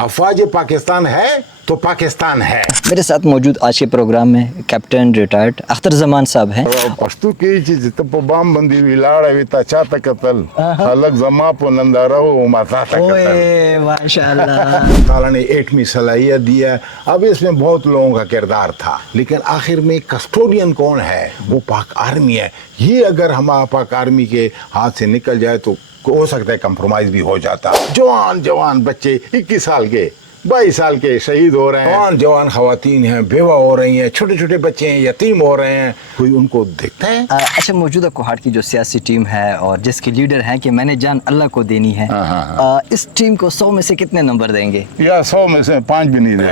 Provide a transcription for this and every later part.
अफवाज पाकिस्तान है तो पाकिस्तान है। मेरे साथ मौजूद आज के प्रोग्राम में कैप्टन रिटायर्ड अख्तर जमान साहब हैं। पश्तो की चीज तो बाम बंदी हुई लाड़ हुई ता चाता कतल अलग जमा पो नंदारा वो माता कतल। ओए माशाल्लाह। ताला ने 8वीं सलाहियत दिया। अब इसमें बहुत लोगों का किरदार था, लेकिन आखिर में कस्टोडियन कौन है? वो पाक आर्मी है। ये अगर हमारा पाक आर्मी के हाथ से निकल जाए तो हो सकता है कंप्रोमाइज भी हो जाता। जवान जवान बच्चे 21 साल के 22 साल के शहीद हो रहे हैं, जवान खवातीन हैं, बेवा हो रही हैं, छोटे छोटे बच्चे हैं, यतीम हो रहे हैं। कोई उनको देखता है? अच्छा, मौजूदा कोहाट की जो सियासी टीम है और जिसके लीडर हैं कि मैंने जान अल्लाह को देनी है, इस टीम को 100 में से कितने नंबर देंगे? या 100 में से 5 भी नहीं दे।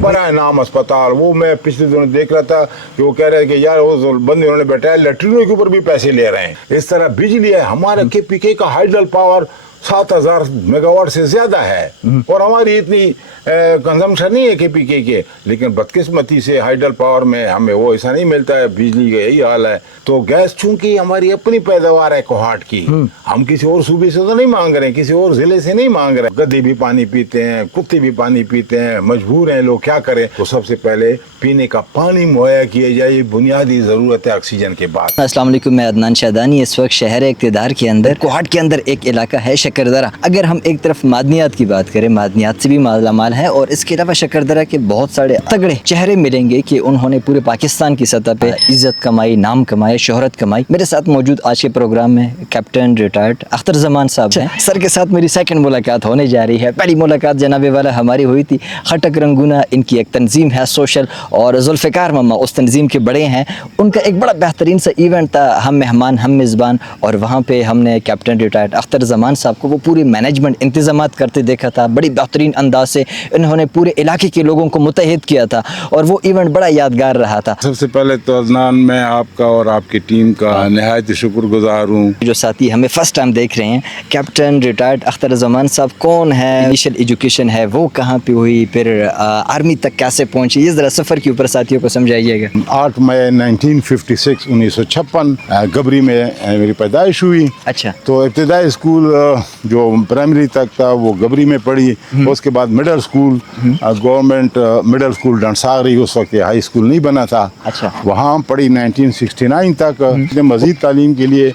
बड़ा नाम अस्पताल, वो मैं पिछले दिनों देख रहा था कि वो कह रहे हैं कि यार वो बंदे उन्होंने बैठाया, लैट्रिनों के ऊपर भी पैसे ले रहे हैं। इस तरह बिजली है, हमारे KPK का हाइडल पावर 7000 मेगावाट से ज्यादा है और हमारी इतनी कंजम्पशन नहीं है KPK के, लेकिन बदकिस्मती से हाइडल पावर में हमें वो ऐसा नहीं मिलता है। बिजली का यही हाल है। तो गैस चूंकि हमारी अपनी पैदावार है कोहाट की, हम किसी और सूबे से तो नहीं मांग रहे हैं, किसी और जिले से नहीं मांग रहे। गधे भी पानी पीते हैं, कुत्ते भी पानी पीते हैं, मजबूर हैं लोग, क्या करें। तो सबसे पहले पीने का पानी मुहैया किया जाए, ये बुनियादी जरूरत है ऑक्सीजन के बाद। अस्सलाम वालेकुम, मैं अदनान शादानी। इस वक्त शहर इक़्तिदार के अंदर कोहाट के अंदर एक इलाका है शकरदरा। अगर हम एक तरफ मादनियात की बात करें, मादनियात से भी मालामाल है, और इसके अलावा शकरदरा के बहुत सारे तगड़े चेहरे मिलेंगे कि उन्होंने पूरे पाकिस्तान की सतह पे इज्जत कमाई, नाम कमाए, शोहरत कमाई। मेरे साथ मौजूद आज के प्रोग्राम में कैप्टन रिटायर्ड अख्तर जमान साहब हैं। सर के साथ मेरी सेकंड मुलाकात होने जा रही है। पहली मुलाकात जनाबे वाला हमारी हुई थी खटक रंगूना, इनकी एक तंजीम है सोशल, और जुल्फ़िकार मम्मा उस तंजीम के बड़े हैं। उनका एक बड़ा बेहतरीन सा इवेंट था, हम मेहमान हम मेज़बान, और वहाँ पे हमने कैप्टन रिटायर्ड अख्तर जमान साहब को वो पूरी मैनेजमेंट इंतजामात करते देखा था। बड़ी बेहतरीन अंदाज से इन्होंने पूरे इलाके के लोगों को मुतहद किया था और वो इवेंट बड़ा यादगार रहा था। सबसे पहले तो अदनान, मैं आपका और आपकी टीम का निहायत शुक्रगुजार हूँ। जो साथी हमें फर्स्ट टाइम देख रहे हैं, कैप्टन रिटायर्ड अख्तर जमान साहब कौन है, इनिशियल एजुकेशन है वो कहाँ पे हुई, फिर आर्मी तक कैसे पहुंची, ये ज़रा सफ़र के ऊपर साथियों को समझाइएगा। 8 मई 1956 गबरी में मेरी पैदाइश हुई। अच्छा। तो इब्तिदाई स्कूल जो प्राइमरी तक था वो गबरी में पढ़ी। उसके बाद middle school, government middle school Dansagri, उस वक्त हाई स्कूल नहीं बना था। अच्छा। वहाँ पढ़ी 1969 तक। मज़ीद तालीम के लिए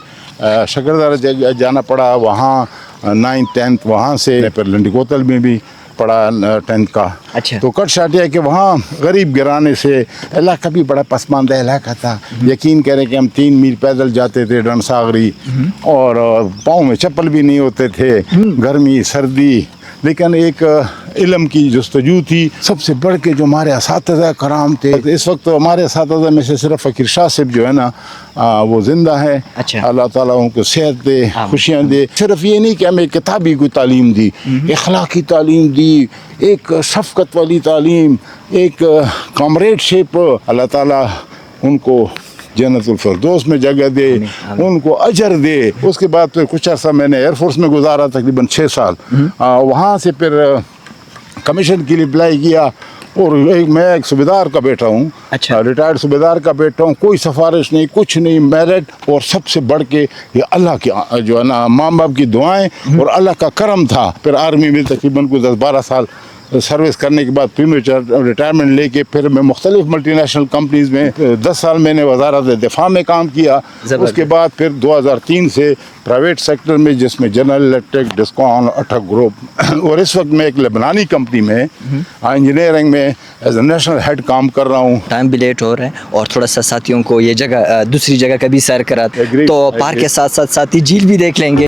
शकरदरा जाना पड़ा। वहाँ 9th 10th वहाँ से, फिर लंडीकोतल में भी पढ़ा 10th का। अच्छा। तो कट शाटिया के वहाँ गरीब गिराने से इलाका भी बड़ा पसमानदा इलाका था। यकीन करें कि हम 3 मील पैदल जाते थे डंसागरी, और पाँव में चप्पल भी नहीं होते थे, गर्मी सर्दी, लेकिन एक इल्म की जस्तजू थी। सबसे बढ़ के जो हमारे असातिज़ा कराम थे, इस वक्त तो हमारे असातिज़ा में से सिर्फ फ़कीर शाह साहब जो है ना वो ज़िंदा है। अच्छा। अल्लाह ताला उनको सेहत दे, खुशियाँ दे। सिर्फ ये नहीं कि हमें किताबी कोई तालीम दी, इखलाकी तालीम दी, एक शफ़क़त वाली तालीम, एक कॉमरेडशिप। अल्लाह ताला उनको जन्नतुल फिरदौस में जगह दे, उनको अजर दे। उसके बाद फिर कुछ अर्सा मैंने एयरफोर्स में गुजारा, तकरीबन 6 साल। वहाँ से फिर कमीशन के लिए अप्लाई किया, और मैं एक सूबेदार का बेटा हूँ। अच्छा। रिटायर्ड सूबेदार का बेटा हूँ। कोई सिफारिश नहीं, कुछ नहीं, मेरिट, और सबसे बढ़ के ये अल्लाह की जो है ना माँ बाप की दुआएं और अल्लाह का करम था। फिर आर्मी में तकरीबन कुछ 10-12 साल सर्विस करने के बाद प्रीमेच्योर रिटायरमेंट लेके फिर मैं मुख्तलिफ मल्टीनेशनल कंपनीज में 10 साल मैंने वजारत दिफा में काम किया। उसके बाद फिर 2003 से प्राइवेट सेक्टर में, जिसमें जनरल इलेक्ट्रिक, डिस्कॉन, अटक ग्रुप, और इस वक्त मैं एक लेबनानी कंपनी में इंजीनियरिंग में एज ए नेशनल हेड काम कर रहा हूँ। टाइम भी लेट हो रहा है, और थोड़ा सा साथियों को ये जगह दूसरी जगह का भी सैर कराते, तो पार्क के साथ साथ साथी झील भी देख लेंगे।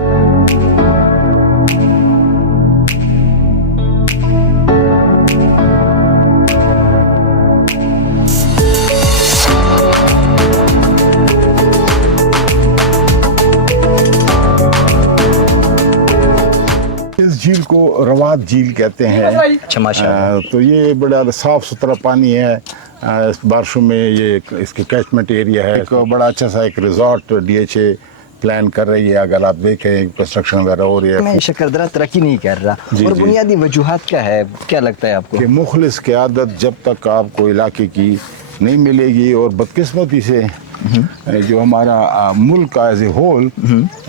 झील को रवात झील कहते हैं। अच्छा, माशाअल्लाह। तो ये बड़ा साफ़ सुथरा पानी है। बारिशों में ये इसके कैचमेंट एरिया है। एक बड़ा अच्छा सा एक रिजॉर्ट DHA प्लान कर रही है। अगर आप देखें कंस्ट्रक्शन वगैरह हो रही है। मैं शकरदरा तरक्की नहीं कर रहा, और बुनियादी वजूहात क्या है, क्या लगता है आपको? कि मुखलिस क़यादत जब तक आपको इलाके की नहीं मिलेगी, और बदकिस्मती से जो हमारा मुल्क का एज ए होल,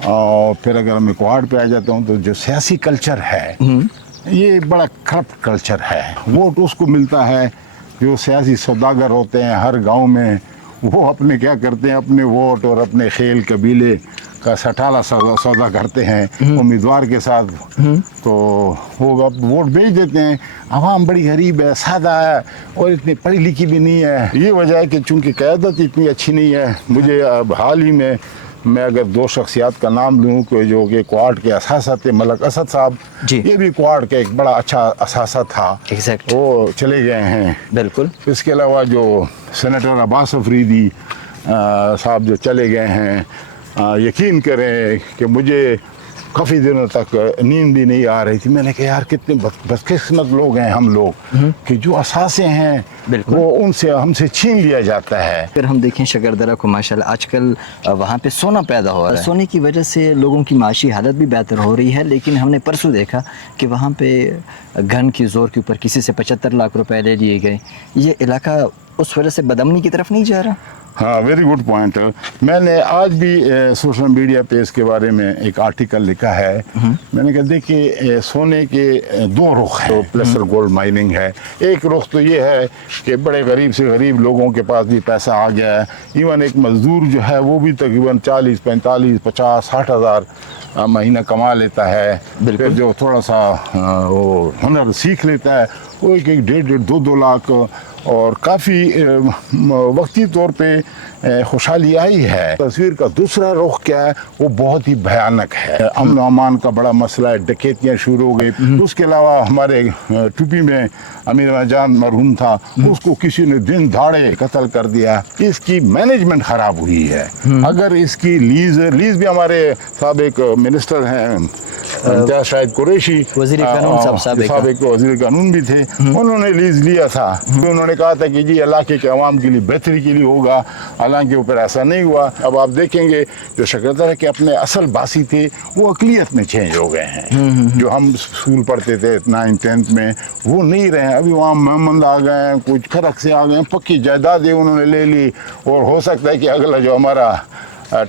और फिर अगर मैं कोहाट पे आ जाता हूँ तो जो सियासी कल्चर है ये बड़ा करप्ट कल्चर है। वोट उसको मिलता है जो सियासी सौदागर होते हैं हर गांव में, वो अपने क्या करते हैं, अपने वोट और अपने खेल कबीले का सठाला सौदा करते हैं उम्मीदवार के साथ, तो वो अब वोट भेज देते हैं। आवाम बड़ी गरीब है, सादा है और इतनी पढ़ी लिखी भी नहीं है। ये वजह है कि चूंकि क़यादत इतनी अच्छी नहीं है। मुझे अब हाल ही में मैं अगर दो शख्सियात का नाम लूँ कि जो कि क्वाड के असासा थे, मलक असद साहब, जी। ये भी क्वाड का एक बड़ा अच्छा असासा था, एग्जैक्ट, वो चले गए हैं। बिल्कुल। इसके अलावा जो सेनेटर अब्बास अफरीदी साहब जो चले गए हैं, यकीन करें कि मुझे काफ़ी दिनों तक नींद भी नहीं आ रही थी। मैंने कहा यार कितने बदकिस्मत लोग हैं हम लोग कि जो असासे हैं बिल्कुल। वो उनसे हमसे छीन लिया जाता है। अगर हम देखें शकरदरा को माशाल्लाह आजकल वहाँ पे सोना पैदा हो रहा है, सोने की वजह से लोगों की माशी हालत भी बेहतर हो रही है। लेकिन हमने परसों देखा कि वहाँ पे घन की जोर के ऊपर किसी से 75 लाख रुपए ले लिए गए। ये इलाका उस वजह से बदअमनी की तरफ नहीं जा रहा? हाँ, वेरी गुड पॉइंट। मैंने आज भी सोशल मीडिया पे इसके बारे में एक आर्टिकल लिखा है। मैंने कहा देखिए सोने के दो रुख हैं। तो प्लेसर गोल्ड माइनिंग है, एक रुख तो ये है कि बड़े गरीब से गरीब लोगों के पास भी पैसा आ गया है। इवन एक मजदूर जो है वो भी तकरीबन 40, 45, 50, 60 हज़ार महीना कमा लेता है। फिर जो थोड़ा सा वो हुनर सीख लेता है वो एक 1.5, 2 लाख और काफ़ी वक्ती तौर पे खुशहाली आई है। तस्वीर का दूसरा रुख क्या है, वो बहुत ही भयानक है। अमन अमान का बड़ा मसला है, डकैतियाँ शुरू हो गई। उसके अलावा हमारे टूपी में अमीर जान मरहूम था, उसको किसी ने दिन दहाड़े कत्ल कर दिया। इसकी मैनेजमेंट ख़राब हुई है। अगर इसकी लीज भी हमारे साहब एक मिनिस्टर हैं शायद कुरैशी, वज़ीर कानून साहब एक वज़ीर कानून भी थे, उन्होंने लीज लिया था। उन्होंने कहा था कि जी इलाके के अवाम के लिए बेहतरी के लिए होगा, हालांकि ऊपर ऐसा नहीं हुआ। अब आप देखेंगे जो शकरदरा के अपने असल बासी थे वो अकलियत में चेंज हो गए हैं। जो हम स्कूल पढ़ते थे 9th 10th में वो नहीं रहे हैं। अभी वहाँ मेहमान आ गए हैं, कुछ फर्क से आ गए हैं, पक्की जायदादें उन्होंने ले ली। और हो सकता है कि अगला जो हमारा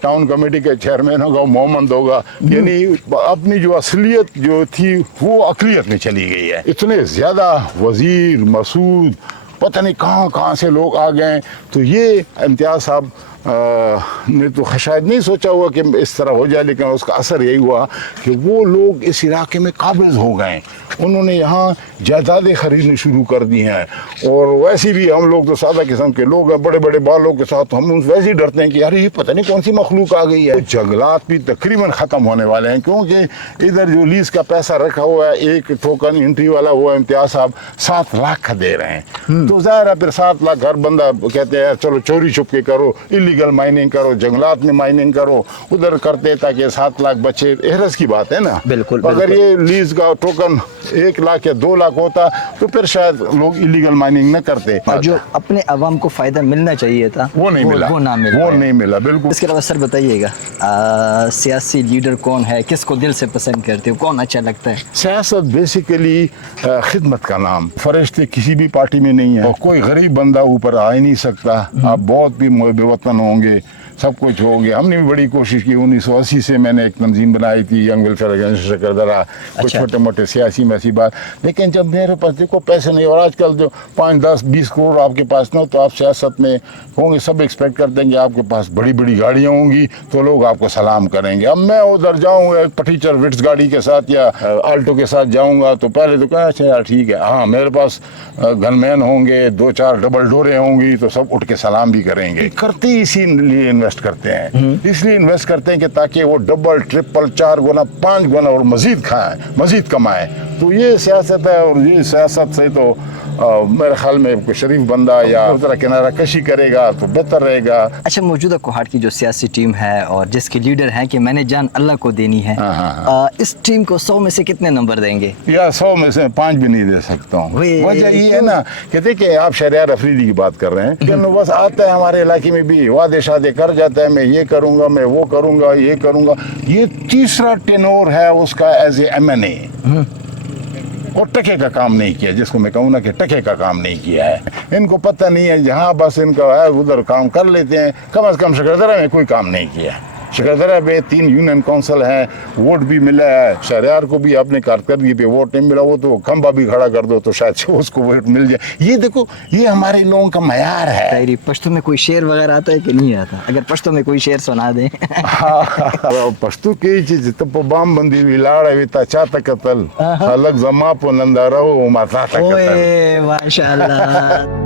टाउन कमेटी के चेयरमैन होगा वो मोहम्मद होगा। यानी अपनी जो असलियत जो थी वो अकलियत में चली गई है। इतने ज़्यादा वज़ीर मसूद पता नहीं कहाँ कहाँ से लोग आ गए। तो ये इम्तियाज़ साहब ने तो शायद नहीं सोचा हुआ कि इस तरह हो जाए, लेकिन उसका असर यही हुआ कि वो लोग इस इलाके में काबिज हो गए। उन्होंने यहाँ जायदादें खरीदनी शुरू कर दी हैं। और वैसे भी हम लोग तो सादा किस्म के लोग हैं, बड़े बड़े बालों के साथ, हम वैसे ही डरते हैं कि यार ये पता नहीं कौन सी मखलूक आ गई है। जंगलात भी तकरीबन ख़त्म होने वाले हैं, क्योंकि इधर जो लीज का पैसा रखा हुआ है, एक टोकन एंट्री वाला हुआ इम्तियाज़ साहब 7 लाख का दे रहे हैं। तो ज़ाहिर है फिर 7 लाख हर बंदा कहते हैं यार चलो चोरी छुप के करो, इलीगल माइनिंग करो, जंगलात में माइनिंग करो, उधर करते ताकि 7 लाख बचे। एहरस की बात है ना। बिल्कुल। अगर ये लीज का टोकन 1 लाख या 2 लाख होता तो फिर शायद लोग इलीगल माइनिंग न करते। जो अपने अवाम को फायदा मिलना चाहिए था वो नहीं मिला, वो नहीं मिला। बिल्कुल। इसके अलावा सर बताइएगा सियासी लीडर कौन है, किसको दिल से पसंद करते हो, कौन अच्छा लगता है? सियासत बेसिकली खिदमत का नाम। फरिश्ते किसी भी पार्टी में नहीं है और कोई गरीब बंदा ऊपर आ ही नहीं सकता। आप बहुत भी बेवतन होंगे, सब कुछ हो गया। हमने भी बड़ी कोशिश की। 1980 से मैंने एक तंजीम बनाई थी, यंग वेलफेयर अगेंस्ट शकरदरा, कुछ छोटे मोटे सियासी में ऐसी बात। लेकिन जब मेरे पास देखो पैसे नहीं, और आजकल जो 5, 10, 20 करोड़ आपके पास ना, तो आप सियासत में होंगे, सब एक्सपेक्ट करते हैं कि आपके पास बड़ी बड़ी गाड़ियाँ होंगी तो लोग आपको सलाम करेंगे। अब मैं उधर जाऊँगा एक पटीचर विट्स गाड़ी के साथ या आल्टो के साथ जाऊँगा तो पहले तो कहा अच्छा यार ठीक है, हाँ मेरे पास गनमैन होंगे, 2-4 डबल डोरें होंगी तो सब उठ के सलाम भी करेंगे। करते ही इसीलिए इन्वेस्ट करते हैं, इसलिए इन्वेस्ट करते हैं कि ताकि वो डबल, ट्रिपल, 4 गुना, 5 गुना और मजीद खाएं, मजीद कमाएं। तो ये सियासत है। और ये सियासत से तो मेरे ख्याल में कोई शरीफ बंदा या जरा किनारा कशी करेगा तो बेहतर रहेगा। अच्छा, मौजूदा कोहाट की जो सियासी टीम है और जिसके लीडर हैं कि मैंने जान अल्लाह को देनी है, इस टीम को 100 में से कितने नंबर देंगे? या 100 में से 5 भी नहीं दे सकता हूँ। वजह ये है ना कि देखिए आप शहरियार अफरीदी की बात कर रहे हैं, लेकिन बस आता है हमारे इलाके में भी वादे शादे कर जाता है, मैं ये करूँगा, मैं वो करूँगा, ये करूँगा। ये तीसरा टेनोर है उसका एज ए MNA, और टके का काम नहीं किया, जिसको मैं कहूँ ना कि टके का काम नहीं किया है। इनको पता नहीं है, जहाँ बस इनका है उधर काम कर लेते हैं। कम से कम शकरदरा में कोई काम नहीं किया। शकरदरा में 3 यूनियन काउंसिल हैं, वोट भी मिला है, शहरियार को भी अपने कारकर्दगी पे वोट नहीं मिला, वो तो खंबा भी खड़ा कर दो तो शायद से उसको वोट मिल जाए। ये देखो, ये हमारे लोगों का मयार है। शायरी पश्तो में कोई शेर वगैरह आता है कि नहीं आता? अगर पश्तो में कोई शेर सुना दें। पश्तो की चीज तब बाम बंदी हुई लाड़ हुई ता चाता कतल अलग जमा पो नंदारा हो माता कतल। ओए माशाल्लाह।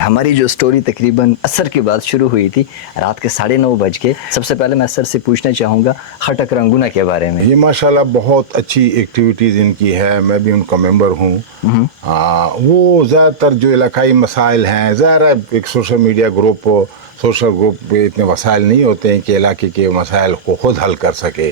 हमारी जो स्टोरी तकरीबन असर के बाद शुरू हुई थी, रात के 9:30 बज के। सबसे पहले मैं सर से पूछना चाहूँगा खटक रंगूना के बारे में। ये माशाल्लाह बहुत अच्छी एक्टिविटीज़ इनकी है, मैं भी उनका मेंबर हूँ। वो ज़्यादातर जो इलाकाई मसाइल हैं, ज़ाहिर है एक सोशल ग्रुप पे इतने वसाइल नहीं होते हैं कि इलाके के मसाइल को खुद हल कर सके,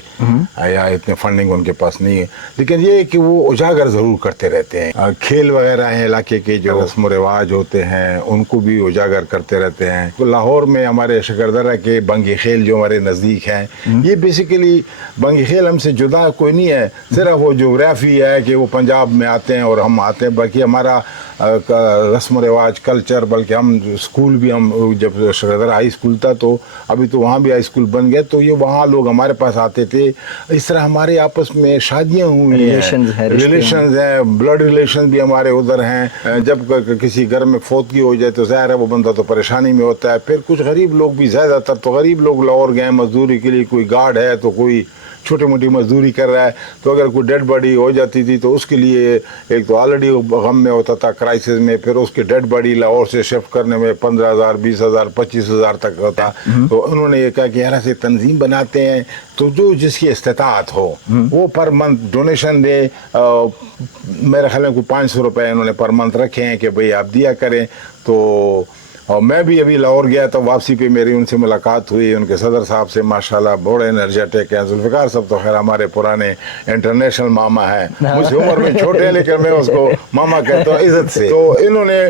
या इतने फंडिंग उनके पास नहीं है, लेकिन ये है कि वो उजागर ज़रूर करते रहते हैं। खेल वगैरह हैं, इलाके के जो रस्म व रिवाज होते हैं उनको भी उजागर करते रहते हैं। तो लाहौर में हमारे शकरदरा के बंगी खेल जो हमारे नज़दीक हैं, ये बेसिकली बंगी खेल हमसे जुदा कोई नहीं है, सिर्फ वो जोग्राफी है कि वो पंजाब में आते हैं और हम आते हैं, बाकी हमारा रस्म रिवाज कल्चर, बल्कि हम स्कूल भी, हम जब शकरदरा हाई स्कूल था तो अभी तो वहाँ भी हाई स्कूल बन गया, तो ये वहाँ लोग हमारे पास आते थे। इस तरह हमारे आपस में शादियाँ हुई हैं, रिलेशंस हैं, ब्लड रिलेशन भी हमारे उधर हैं। जब किसी घर में फौतगी हो जाए तो ज़ाहिर है वो बंदा तो परेशानी में होता है। फिर कुछ गरीब लोग भी, ज़्यादातर तो गरीब लोग लाहौर गए मजदूरी के लिए, कोई गार्ड है तो कोई छोटी मोटी मजदूरी कर रहा है, तो अगर कोई डेड बॉडी हो जाती थी तो उसके लिए एक तो ऑलरेडी गम में होता था, क्राइसिस में, फिर उसकी डेड बॉडी लाहौर से शिफ्ट करने में 15,000, 20,000, 25,000 तक होता। तो उन्होंने ये कहा कि यार ऐसे तंजीम बनाते हैं तो जो जिसकी इस्तिताअत हो वो पर मंथ डोनेशन दे। मेरे ख्याल में कोई 500 रुपये उन्होंने पर मंथ रखे हैं कि भाई आप दिया करें। तो और मैं भी अभी लाहौर गया तो वापसी पे मेरी उनसे मुलाकात हुई, उनके सदर साहब से, माशाल्लाह बड़े एनर्जेटिक हैं। जुल्फ़िकार साहब तो खैर हमारे पुराने इंटरनेशनल मामा हैं, मुझसे उम्र में छोटे हैं लेकिन मैं उसको मामा कहता हूँ इज़्ज़त से। तो इन्होंने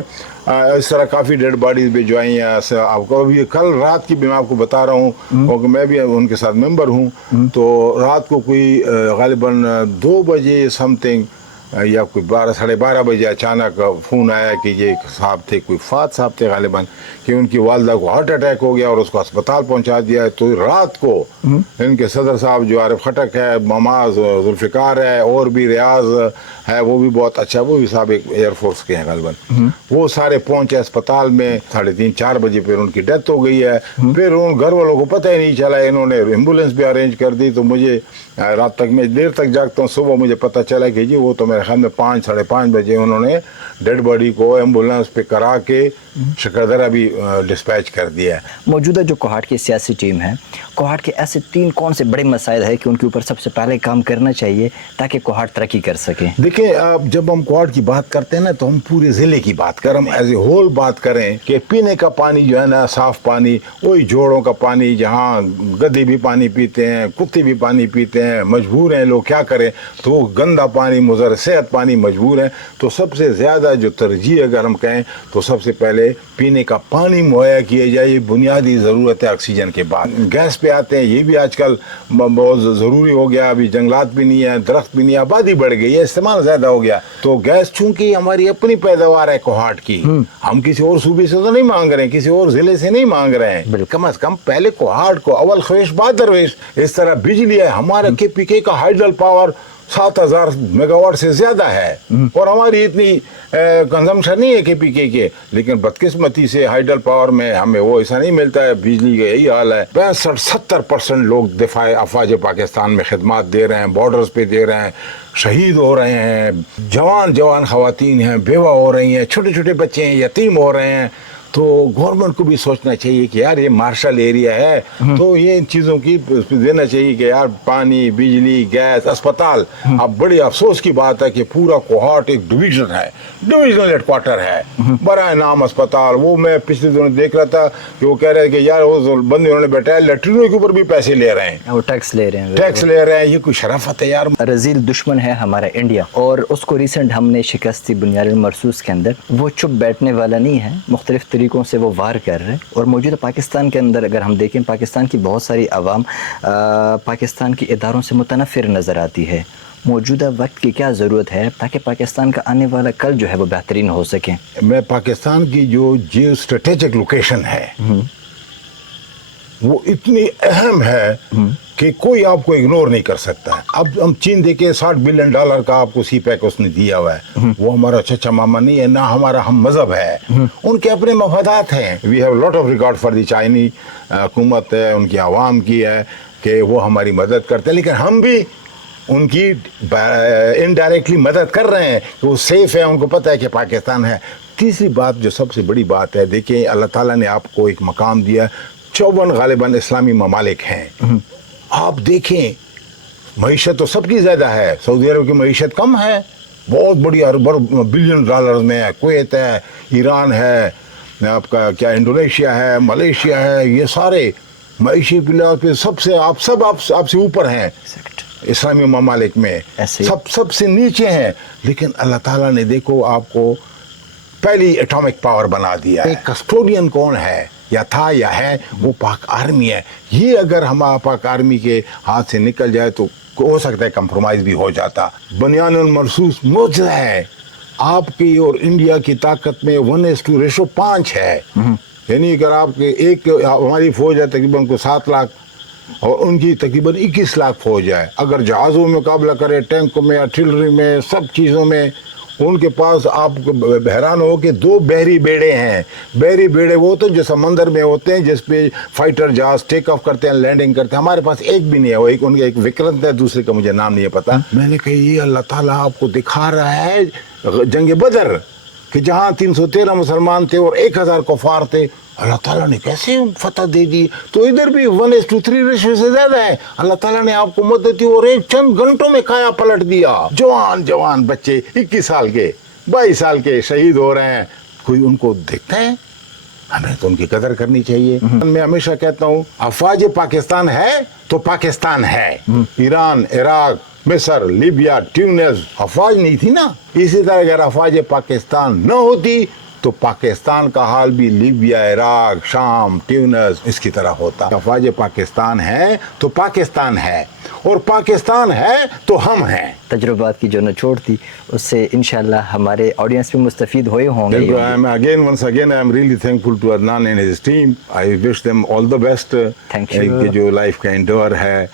इस तरह काफ़ी डेड बॉडीज भिजवाई हैं। आपको अभी कल रात की भी मैं आपको बता रहा हूँ, क्योंकि मैं भी उनके साथ मेंबर हूँ। तो रात को कोई ग़ालिबन 2 बजे समथिंग या कोई 12 साढ़े 12 बजे अचानक फ़ोन आया कि ये साहब थे, कोई फात साहब थे ग़ालिबन, कि उनकी वालदा को हार्ट अटैक हो गया और उसको अस्पताल पहुंचा दिया है। तो रात को इनके सदर साहब जो आरिफ खटक है, ममाज जुल्फ़िकार है, और भी रियाज है, वो भी बहुत अच्छा, वो भी साहब एक एयरफोर्स के हैं ग़ालिबन, वो सारे पहुंचे अस्पताल में। 3:30-4 बजे फिर उनकी डेथ हो गई है। फिर उन घर वालों को पता ही नहीं चला, इन्होंने एम्बुलेंस भी अरेंज कर दी। तो मुझे रात तक, मैं देर तक जागता हूँ, सुबह मुझे पता चला कि जी वो तो मेरे ख्याल में 5 साढ़े 5 बजे उन्होंने डेड बॉडी को एम्बुलेंस पे करा के शकरदरा भी डिस्पैच कर दिया है। मौजूदा जो कोहाट की सियासी टीम है, कोहाट के ऐसे 3 कौन से बड़े मसाइल है कि उनके ऊपर सबसे पहले काम करना चाहिए ताकि कोहाट तरक्की कर सके? देखिए, जब हम कोहाट की बात करते हैं ना तो हम पूरे ज़िले की बात करें, हम एज ए होल बात करें कि पीने का पानी जो है ना, साफ़ पानी, वही जोड़ों का पानी, जहाँ गधे भी पानी पीते हैं, कुत्ते भी पानी पीते हैं, मजबूर हैं लोग, क्या करें, तो वो गंदा पानी, मुज़र सेहत पानी, मजबूर हैं। तो सबसे ज़्यादा जो तरजीह अगर हम कहें तो सबसे पहले पीने का पानी मुहैया किया जाए, ये बुनियादी ज़रूरत है ऑक्सीजन के बाद। गैस पे आते हैं, ये भी आजकल बहुत ज़रूरी हो गया। अभी जंगलात भी नहीं है, दरख्त भी नहीं है, आबादी बढ़ गई है, इस्तेमाल ज़्यादा हो गया। तो गैस चूँकि हमारी अपनी पैदावार है कोहाट की, हम किसी और सूबे से तो नहीं मांग रहे हैं, किसी और ज़िले से नहीं मांग रहे हैं, कम अज़ कम पहले कोहाट को अव्वल ख्वेश बाद दरवेश। इस तरह बिजली है, हमारा KPK का हाइडल पावर 7,000 मेगावाट से ज़्यादा है, और हमारी इतनी कंजम्पशन नहीं है KPK के, लेकिन बदकिस्मती से हाइडल पावर में हमें वो ऐसा नहीं मिलता है। बिजली का यही हाल है। 65-70% लोग दिफाए अफवाज पाकिस्तान में खिदमत दे रहे हैं, बॉर्डर्स पे दे रहे हैं, शहीद हो रहे हैं, जवान खवातीन हैं, बेवा हो रही हैं, छोटे छोटे बच्चे हैं, यतीम हो रहे हैं। तो गवर्नमेंट को भी सोचना चाहिए कि यार ये मार्शल एरिया है, तो ये इन चीज़ों की देना चाहिए कि यार पानी, बिजली, गैस, अस्पताल। अब बड़ी अफसोस की बात है कि पूरा कोहाट एक डिवीजन है, डिविजनल हेडक्वार्टर है, बड़ा नाम अस्पताल। वो मैं पिछले दिनों देख रहा था कि वो कह रहे हैं कि यार वो बंदे उन्होंने बैठाया, लैट्रिनों के ऊपर भी पैसे ले रहे हैं, वो टैक्स ले रहे हैं। ये कोई शराफत है यार। रजील दुश्मन है हमारा इंडिया, और उसको रिसेंट हमने शिकस्त दी बुनियाद मरसूस के अंदर। वो चुप बैठने वाला नहीं है, मुख्तलिफ طریقوں سے وہ وار کر رہے ہیں. اور موجودہ پاکستان کے اندر اگر ہم دیکھیں پاکستان کی بہت ساری عوام پاکستان کے اداروں سے متنفر نظر آتی ہے. موجودہ وقت کی کیا ضرورت ہے تاکہ پاکستان کا آنے والا کل جو ہے وہ بہترین ہو سکے؟ میں پاکستان کی جو جیو اسٹریٹجک لوکیشن ہے وہ اتنی اہم ہے کہ کوئی آپ کو اگنور نہیں کر سکتا ہے. اب ہم چین دیکھیں $60 بلین کا آپ کو سی پیک اس نے دیا ہوا ہے. وہ ہمارا چچا ماما نہیں ہے، نہ ہمارا ہم مذہب ہے. ان کے اپنے مفادات ہیں. We have lot of regard for the Chinese حکومت ہے، ان کی عوام کی ہے کہ وہ ہماری مدد کرتے ہیں، لیکن ہم بھی ان کی انڈائریکٹلی مدد کر رہے ہیں کہ وہ سیف ہے. ان کو پتہ ہے کہ پاکستان ہے. تیسری بات جو سب سے بڑی بات ہے، دیکھیں اللہ تعالیٰ نے آپ کو ایک مقام دیا. 54 غالباً اسلامی ممالک ہیں. آپ دیکھیں معیشت تو سب کی زیادہ ہے. سعودی عرب کی معیشت کم ہے، بہت بڑی $1 بلین میں ہے. کویت ہے، ایران ہے، آپ کا کیا انڈونیشیا ہے، ملیشیا ہے. یہ سارے معیشت کے لحاظ پہ سب سے آپ سے اوپر ہیں. اسلامی ممالک میں سب سے نیچے ہیں. لیکن اللہ تعالیٰ نے دیکھو آپ کو پہلی ایٹامک پاور بنا دیا ہے. کسٹوڈین کون ہے یا تھا یا ہے؟ وہ پاک آرمی ہے. یہ اگر ہمارا پاک آرمی کے ہاتھ سے نکل جائے تو ہو سکتا ہے کمپرومائز بھی ہو جاتا. بنیان المرصوص معجزہ ہے. آپ کی اور انڈیا کی طاقت میں 1:5 ہے. یعنی اگر آپ کے ایک ہماری فوج ہے تقریباً کو 7 لاکھ اور ان کی تقریباً 21 لاکھ فوج ہے. اگر جہازوں میں مقابلہ کرے، ٹینکوں میں، آرٹلری میں، سب چیزوں میں، ان کے پاس آپ کو حیران ہو کہ 2 بحری بیڑے ہیں. بحری بیڑے وہ ہوتے ہیں جو سمندر میں ہوتے ہیں، جس پہ فائٹر جہاز ٹیک آف کرتے ہیں، لینڈنگ کرتے ہیں. ہمارے پاس ایک بھی نہیں ہے. وہ ان کا ایک وکرانت ہے، دوسرے کا مجھے نام نہیں ہے پتا. میں نے کہا یہ اللہ تعالیٰ آپ کو دکھا رہا ہے جنگ بدر کہ جہاں 313 مسلمان تھے اور 1000 کفار تھے، اللہ تعالیٰ نے کیسے فتح دے دی. تو ادھر بھی 1:3 ریشو سے زیادہ ہے. اللہ تعالیٰ نے آپ کو مدد دی اور ایک چند گھنٹوں میں کایا پلٹ دیا. جوان بچے 21 سال کے 22 سال کے شہید ہو رہے ہیں. کوئی ان کو دیکھتا ہے؟ ہمیں تو ان کی قدر کرنی چاہیے. میں ہمیشہ کہتا ہوں افواج پاکستان ہے تو پاکستان ہے. ایران، عراق، مصر، لیبیا، ٹیونس افواج نہیں تھی نا. اسی طرح اگر افواج پاکستان نہ ہوتی تو پاکستان کا حال بھی لیبیا، عراق، شام، ٹیونس اس کی طرح ہوتا. افواج پاکستان ہے تو پاکستان ہے، اور پاکستان ہے تو ہم ہیں. تجربات کی جو نچوڑ تھی اس سے انشاءاللہ ہمارے آڈینس بھی مستفید ہوئے ہوں گے. Once again I am really thankful to Adnan and his team. I wish them all the best. Thank you. کہ جو لائف کا انڈور ہے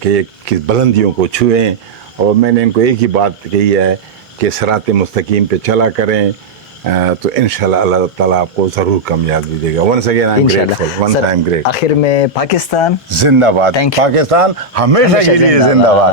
کہ کس بلندیوں کو چھوئیں. اور میں نے ان کو ایک ہی بات کہی ہے کہ صراط مستقیم پہ چلا کریں تو انشاءاللہ اللہ تعالیٰ آپ کو ضرور کامیابی دے گا. Once again I am grateful. Once I am grateful. آخر میں پاکستان زندہ باد. پاکستان ہمیشہ کے لیے زندہ باد.